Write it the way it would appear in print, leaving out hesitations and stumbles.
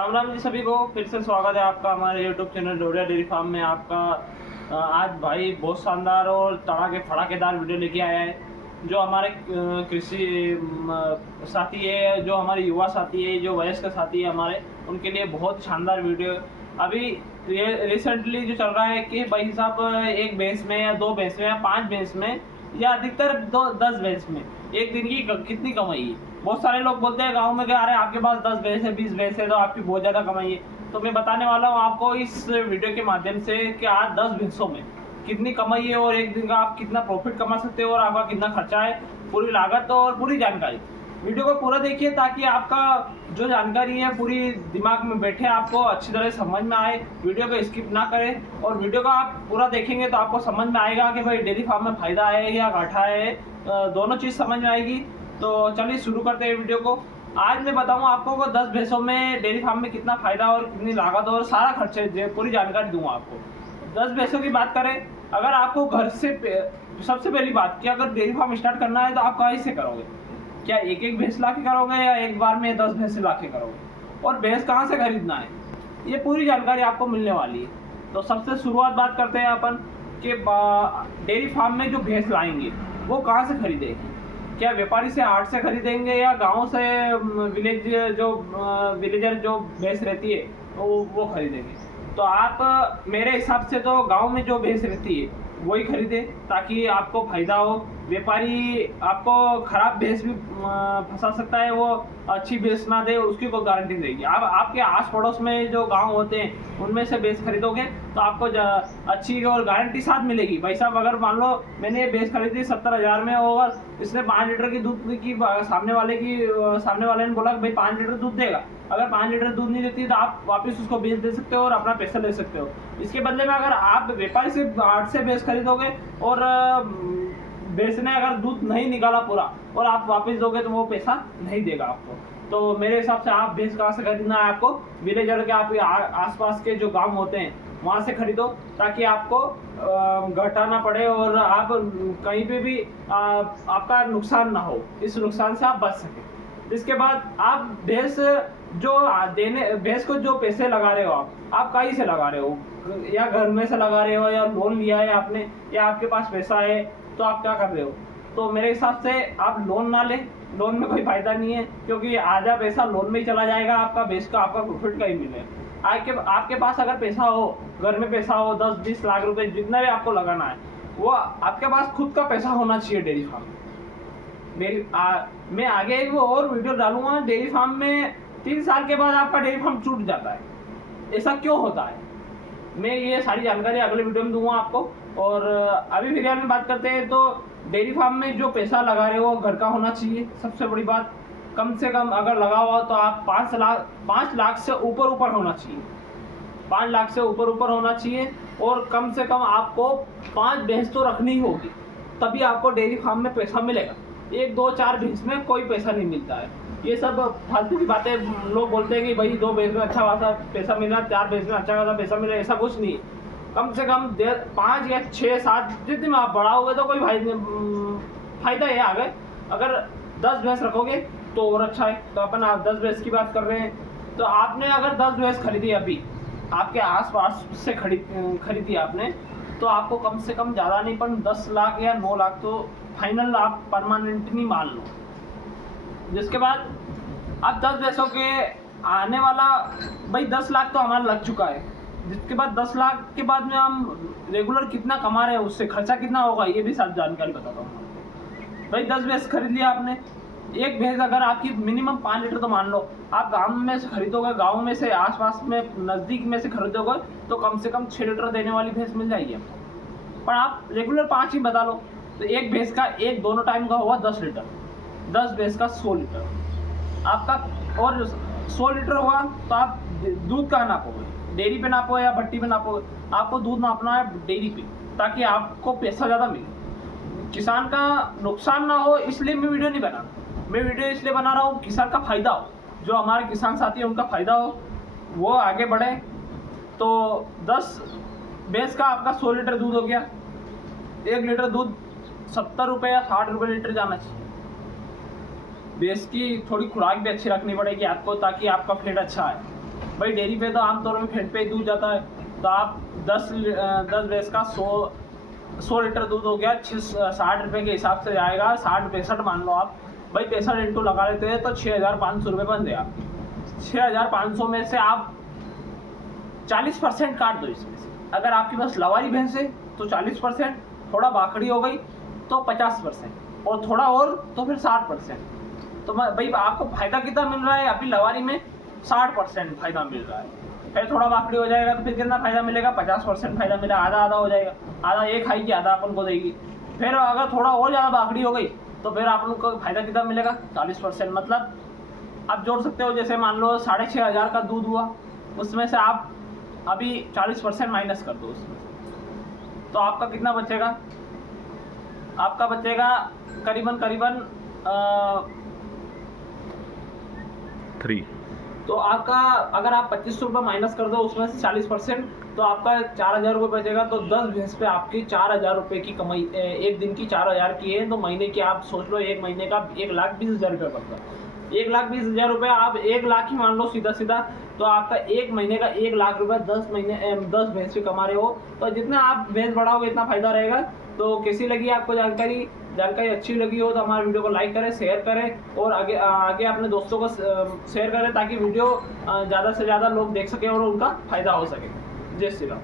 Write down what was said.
राम राम जी सभी को फिर से स्वागत है आपका हमारे यूट्यूब चैनल डोरिया डेयरी फार्म में। आपका आज भाई बहुत शानदार और तड़ाके फड़ाकेदार वीडियो लेके आया है। जो हमारे कृषि साथी है, जो हमारे युवा साथी है, जो वयस्क साथी है हमारे, उनके लिए बहुत शानदार वीडियो। अभी ये रिसेंटली जो चल रहा है कि भाई साहब एक भैंस में या दो भैंस में या 5 भैंस में या अधिकतर 10 भैंस में एक दिन की कितनी कमाई है। बहुत सारे लोग बोलते हैं गांव में कि अरे आपके पास 10 भैंस है 20 भैंस है तो आपकी बहुत ज़्यादा कमाई है। तो मैं बताने वाला हूँ आपको इस वीडियो के माध्यम से कि आज 10 भैंसों में कितनी कमाई है और एक दिन का आप कितना प्रॉफिट कमा सकते हो और आपका कितना खर्चा है, पूरी लागत और पूरी जानकारी। वीडियो को पूरा देखिए ताकि आपका जो जानकारी है पूरी दिमाग में बैठे, आपको अच्छी तरह समझ में आए। वीडियो को स्किप ना करें और वीडियो को आप पूरा देखेंगे तो आपको समझ में आएगा कि भाई डेयरी फार्म में फ़ायदा है या घाटा है, दोनों चीज़ समझ में आएगी। तो चलिए शुरू करते हैं वीडियो को। आज मैं बताऊंगा आपको को 10 भैंसों में डेयरी फार्म में कितना फ़ायदा और कितनी लागत और सारा खर्चे पूरी जानकारी दूंगा आपको। 10 भैंसों की बात करें, अगर आपको घर से सबसे पहली बात कि अगर डेयरी फार्म स्टार्ट करना है तो आप कहाँ से करोगे? क्या एक एक भैंस ला के करोगे या एक बार में 10 भैंस ला के करोगे? और भैंस कहाँ से खरीदना है, ये पूरी जानकारी आपको मिलने वाली है। तो सबसे शुरुआत बात करते हैं अपन कि डेयरी फार्म में जो भैंस लाएंगे वो कहाँ से खरीदेंगे। क्या व्यापारी से हाट से खरीदेंगे या गांव से विलेजर जो भैंस रहती है वो खरीदेंगे? तो आप मेरे हिसाब से तो गांव में जो भैंस रहती है वही खरीदे ताकि आपको फायदा हो। व्यापारी आपको खराब भैंस भी फंसा सकता है, वो अच्छी भैंस ना दे उसकी कोई गारंटी देगी। आप आपके आस पड़ोस में जो गांव होते हैं उनमें से भैंस खरीदोगे तो आपको अच्छी और गारंटी साथ मिलेगी। भाई साहब अगर मान लो मैंने ये भैंस खरीदी 70,000 में और इसने 5 लीटर की दूध की सामने वाले ने बोला कि भाई 5 लीटर दूध देगा, अगर 5 लीटर दूध नहीं देती तो आप वापस उसको बेच दे सकते हो और अपना पैसा ले सकते हो। इसके बदले में अगर आप व्यापारी से 8 से भैंस खरीदोगे और भैंस ने अगर दूध नहीं निकाला पूरा और आप वापस दोगे तो वो पैसा नहीं देगा आपको। तो मेरे हिसाब से आप भैंस कहाँ से खरीदना है, आपको विलेजर के आप आसपास के जो गांव होते हैं वहाँ से खरीदो ताकि आपको घाटा ना पड़े और आप कहीं पे भी आपका नुकसान ना हो, इस नुकसान से आप बच सके। इसके बाद आप भैंस को जो पैसे लगा रहे हो आप कहीं से लगा रहे हो, या घर में से लगा रहे हो या लोन लिया है आपने या आपके पास पैसा है, तो आप क्या कर रहे हो? तो मेरे हिसाब से आप लोन ना लें, लोन में कोई फायदा नहीं है क्योंकि आधा पैसा लोन में ही चला जाएगा, आपका भैंस का आपका प्रॉफिट का ही मिलेगा। आपके पास अगर पैसा हो, घर में पैसा हो 10-20 लाख रुपए जितना भी आपको लगाना है, वो आपके पास खुद का पैसा होना चाहिए डेयरी फार्म में। मैं आगे एक वो और वीडियो डालूंगा डेयरी फार्म में 3 साल के बाद आपका डेयरी फार्म छूट जाता है, ऐसा क्यों होता है, मैं ये सारी जानकारी अगले वीडियो में दूंगा आपको। और अभी फिलहाल में बात करते हैं तो डेयरी फार्म में जो पैसा लगा रहे हो घर का होना चाहिए। सबसे बड़ी बात, कम से कम अगर लगा हुआ तो आप 5 लाख से ऊपर होना चाहिए, 5 लाख से ऊपर होना चाहिए। और कम से कम आपको 5 भैंस तो रखनी होगी, तभी आपको डेयरी फार्म में पैसा मिलेगा। 1, 2, 4 भैंस में कोई पैसा नहीं मिलता है। ये सब फालतू की बातें लोग बोलते हैं कि भाई 2 भैंस में अच्छा खासा पैसा मिला, 4 भैंस में अच्छा खासा पैसा मिला, ऐसा कुछ नहीं। कम से कम 5 या 6, 7 जितने में आप बढ़ाओगे तो कोई फायदा है आगे। अगर 10 भैंस रखोगे तो और अच्छा है। तो अपन आप 10 भैंस की बात कर रहे हैं, तो आपने अगर 10 भैंस खरीदी अभी आपके आसपास से खरीदी आपने, तो आपको कम से कम ज़्यादा नहीं पर 10 लाख या 9 लाख तो फाइनल आप परमानेंटली मान लो। जिसके बाद अब 10 भैंसों के आने वाला भाई 10 लाख तो हमारा लग चुका है। जिसके बाद 10 लाख के बाद में हम रेगुलर कितना कमा रहे हैं, उससे खर्चा कितना होगा, ये भी सब जानकारी बताता हूँ। भाई 10 भैंस खरीद लिया आपने, एक भैंस अगर आपकी मिनिमम 5 लीटर तो मान लो आप गांव में से खरीदोगे, गांव में से आसपास में नज़दीक में से खरीदोगे तो कम से कम 6 लीटर देने वाली भैंस मिल जाएगी आपको। पर आप रेगुलर 5 ही बता लो तो एक भैंस का एक दोनों टाइम का हुआ 10 लीटर, 10 भैंस का 100 लीटर आपका। और 100 लीटर हुआ तो आप दूध कहाँ नापोगे, डेयरी पे नापो या भट्टी पे नापो? आपको दूध नापना है डेयरी पे ताकि आपको पैसा ज़्यादा मिले, किसान का नुकसान ना हो। इसलिए मैं वीडियो नहीं बना, मैं वीडियो इसलिए बना रहा हूँ किसान का फ़ायदा हो, जो हमारे किसान साथी हैं उनका फ़ायदा हो, वो आगे बढ़े। तो 10 भैंस का आपका 100 लीटर दूध हो गया, 1 लीटर दूध 70 रुपये या 60 रुपये लीटर जाना चाहिए। भैंस की थोड़ी खुराक भी अच्छी रखनी पड़ेगी आपको ताकि आपका फैट अच्छा है। भाई डेयरी पे तो आमतौर में फैट पे दूध जाता है, तो आप 10 भैंस का 100 लीटर दूध हो गया, 60 रुपये के हिसाब से जाएगा, 60-65 मान लो आप, भाई 65 इंटू लगा लेते हैं तो 6,500 रुपये बन गया। 6,500 में से आप 40% काट दो इसमें से। अगर आपके पास लवारी भैंस है तो 40%, थोड़ा बाकड़ी हो गई तो 50%, और थोड़ा और तो फिर 60%। तो भाई आपको फ़ायदा कितना मिल रहा है? अभी लवारी में 60% फ़ायदा मिल रहा है, फिर थोड़ा बाकड़ी हो जाएगा तो फिर कितना फ़ायदा मिलेगा? 50% फ़ायदा मिला, आधा आधा हो जाएगा, आधा ये खाएगी आधा अपन को देगी। फिर अगर थोड़ा और ज़्यादा बाकड़ी हो गई तो फिर आप लोग को फ़ायदा कितना मिलेगा? 40%। मतलब आप जोड़ सकते हो, जैसे मान लो 6,500 का दूध हुआ, उसमें से आप अभी 40% माइनस कर दो उसमें से, तो आपका कितना बचेगा? आपका बचेगा करीबन 3। तो आपका अगर आप 2500 रुपये माइनस कर दो उसमें से 40%, तो आपका 4,000 रुपये बचेगा। तो 10 भैंस पे आपकी 4,000 रुपये की कमाई, एक दिन की 4,000 की है, तो महीने की आप सोच लो, एक महीने का 1,20,000 रुपये बनता है। 1,20,000 रुपये आप 1 लाख ही मान लो सीधा सीधा, तो आपका एक महीने का 1 लाख रुपये 10 भैंस पे कमा रहे हो। तो जितना आप भैंस बढ़ाओगे इतना फायदा रहेगा। तो कैसी लगी आपको जानकारी अच्छी लगी हो तो हमारे वीडियो को लाइक करें, शेयर करें, और आगे अपने दोस्तों को शेयर करें, ताकि वीडियो ज़्यादा से ज़्यादा लोग देख सकें और उनका फ़ायदा हो सके। जय श्री राम।